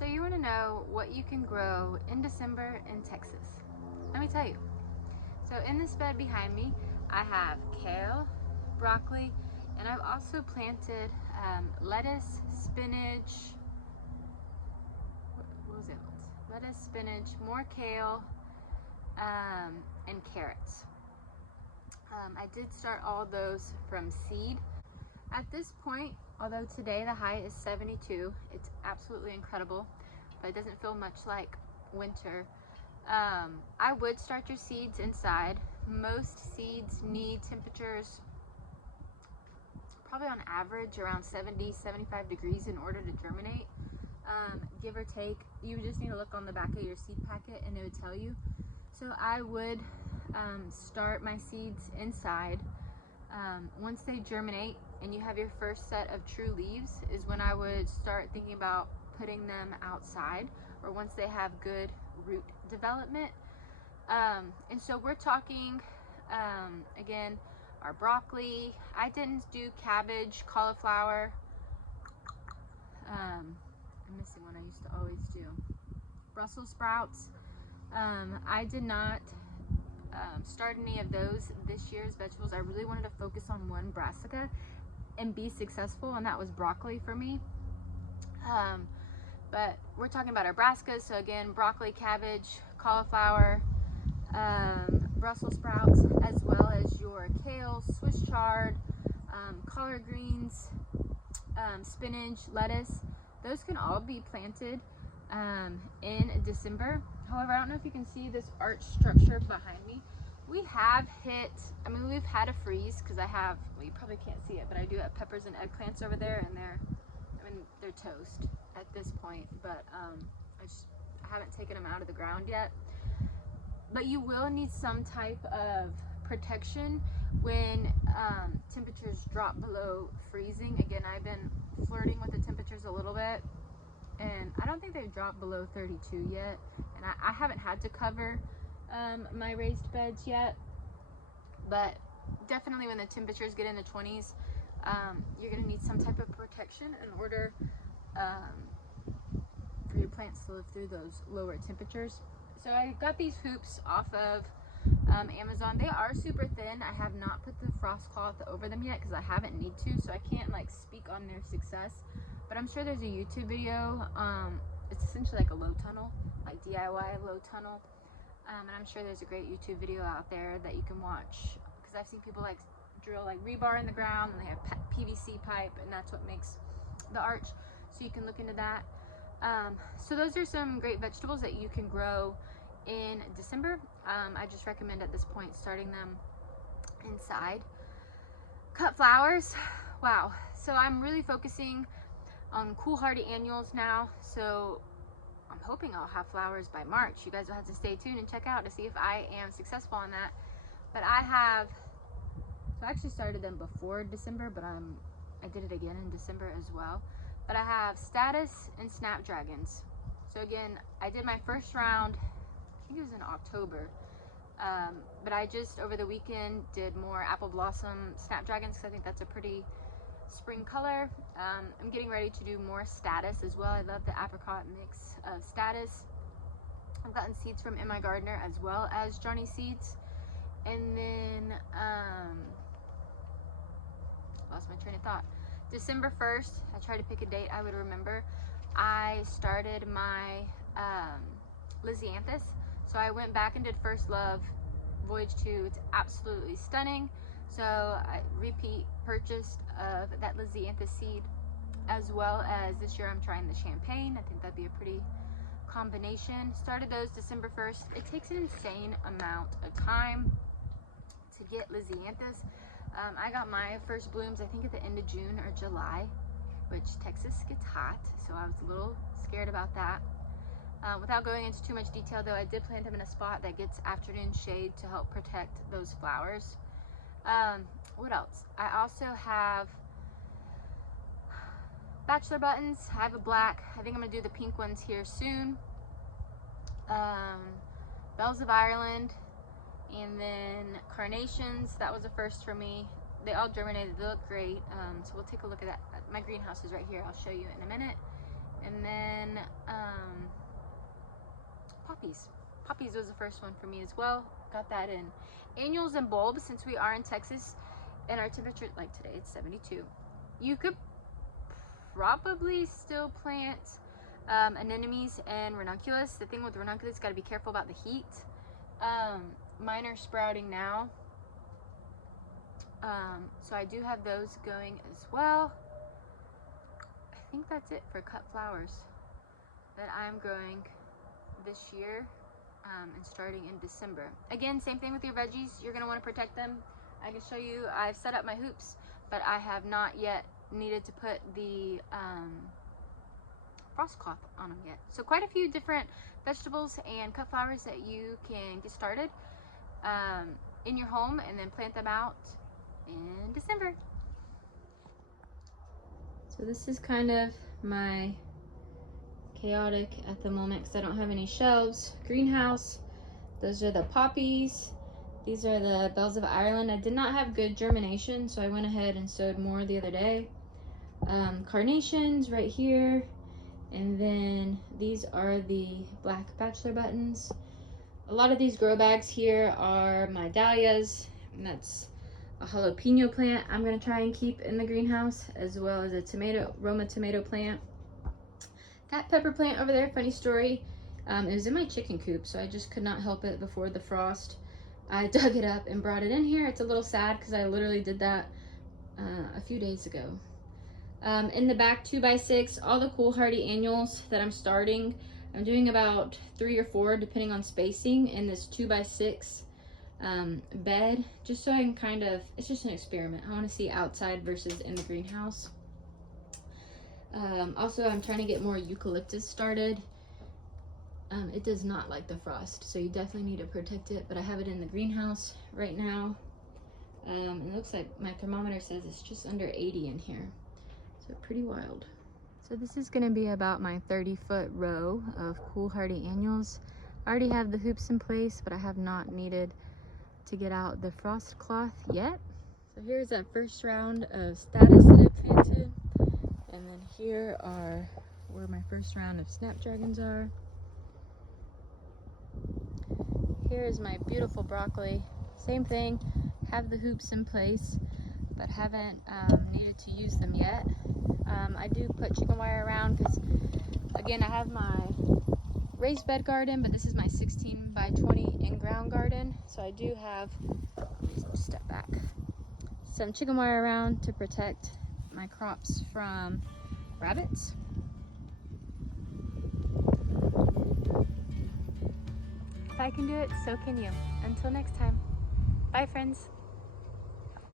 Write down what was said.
So you want to know what you can grow in December in Texas. Let me tell you. So in this bed behind me, I have kale, broccoli, and I've also planted lettuce, spinach, what was it? Lettuce, spinach, more kale, and carrots. I did start all those from seed. At this point, although today the high is 72, it's absolutely incredible, but it doesn't feel much like winter. I would start your seeds inside. Most seeds need temperatures probably on average around 70, 75 degrees in order to germinate. Give or take, you just need to look on the back of your seed packet and it would tell you. So I would start my seeds inside. Once they germinate and you have your first set of true leaves is when I would start thinking about putting them outside, or once they have good root development. And so we're talking, again, our broccoli. I didn't do cabbage, cauliflower. I'm missing one I used to always do. Brussels sprouts. I did not start any of those this year's vegetables. I really wanted to focus on one brassica and be successful, and that was broccoli for me. But we're talking about our brassicas, so again, broccoli, cabbage, cauliflower, Brussels sprouts, as well as your kale, Swiss chard, collard greens, spinach, lettuce. Those can all be planted in December. However, I don't know if you can see this arch structure behind me. We have hit, we've had a freeze because I have, well, you probably can't see it, but I do have peppers and eggplants over there, and they're toast at this point, but I haven't taken them out of the ground yet. But you will need some type of protection when temperatures drop below freezing. Again, I've been flirting with the temperatures a little bit, and I don't think they've dropped below 32 yet, and I haven't had to cover my raised beds yet, but definitely when the temperatures get in the 20s, you're going to need some type of protection in order for your plants to live through those lower temperatures. So I got these hoops off of Amazon. They are super thin. I have not put the frost cloth over them yet because I haven't need to, so I can't like speak on their success, but I'm sure there's a YouTube video. It's essentially like a low tunnel, like DIY low tunnel, and I'm sure there's a great YouTube video out there that you can watch, because I've seen people like drill like rebar in the ground and they have PVC pipe, and that's what makes the arch, so you can look into that. So those are some great vegetables that you can grow in December. I just recommend at this point starting them inside. Cut flowers. Wow. So I'm really focusing on cool hardy annuals now. So I'm hoping I'll have flowers by March. You guys will have to stay tuned and check out to see if I am successful on that. But I actually started them before December, but I did it again in December as well. But I have Statice and Snapdragons. So again, I did my first round, I think it was in October. But I just, over the weekend, did more Apple Blossom Snapdragons because I think that's a pretty spring color. I'm getting ready to do more Statice as well. I love the apricot mix of Statice. I've gotten seeds from M.I. Gardner as well as Johnny Seeds. And then, lost my train of thought. December 1st, I tried to pick a date I would remember. I started my Lisianthus. So I went back and did First Love Voyage 2. It's absolutely stunning. So I repeat purchased of that Lisianthus seed, as well as this year I'm trying the Champagne. I think that'd be a pretty combination. Started those December 1st. It takes an insane amount of time to get Lisianthus. I got my first blooms, I think at the end of June or July, which Texas gets hot, so I was a little scared about that. Without going into too much detail though, I did plant them in a spot that gets afternoon shade to help protect those flowers. What else? I also have bachelor buttons. I have a black. I think I'm gonna do the pink ones here soon. Bells of Ireland, and then carnations. That was a first for me. They all germinated. They look great. So we'll take a look at that. My greenhouse is right here. I'll show you in a minute. And then poppies. Poppies was the first one for me as well. Got that in annuals and bulbs. Since we are in Texas and our temperature, like today, it's 72. You could probably still plant anemones and ranunculus. The thing with ranunculus, got to be careful about the heat. Mine are sprouting now. So I do have those going as well. I think that's it for cut flowers that I'm growing this year and starting in December. Again, same thing with your veggies. You're going to want to protect them. I can show you, I've set up my hoops, but I have not yet needed to put the frost cloth on them yet. So quite a few different vegetables and cut flowers that you can get started in your home and then plant them out in December. So this is kind of my chaotic at the moment because I don't have any shelves. Greenhouse, those are the poppies. These are the bells of Ireland. I did not have good germination, so I went ahead and sowed more the other day. Carnations right here, and then these are the black bachelor buttons. A lot of these grow bags here are my dahlias, and that's a jalapeno plant I'm going to try and keep in the greenhouse, as well as a Roma tomato plant. That pepper plant over there, funny story, it was in my chicken coop, so I just could not help it before the frost. I dug it up and brought it in here. It's a little sad because I literally did that a few days ago. In the back, 2x6, all the cool hardy annuals that I'm starting. I'm doing about 3 or 4 depending on spacing in this 2x6 bed, just so I can kind of, it's just an experiment. I want to see outside versus in the greenhouse. Also, I'm trying to get more eucalyptus started. It does not like the frost, so you definitely need to protect it, but I have it in the greenhouse right now. It looks like my thermometer says it's just under 80 in here, so pretty wild. So this is going to be about my 30-foot row of cool hardy annuals. I already have the hoops in place, but I have not needed to get out the frost cloth yet. So here's that first round of statice that I planted, and then here are where my first round of snapdragons are. Here is my beautiful broccoli. Same thing, have the hoops in place, but haven't needed to use them yet. I do put chicken wire around because, again, I have my raised bed garden, but this is my 16 by 20 in-ground garden. So I do have, just step back, some chicken wire around to protect my crops from rabbits. If I can do it, so can you. Until next time. Bye, friends.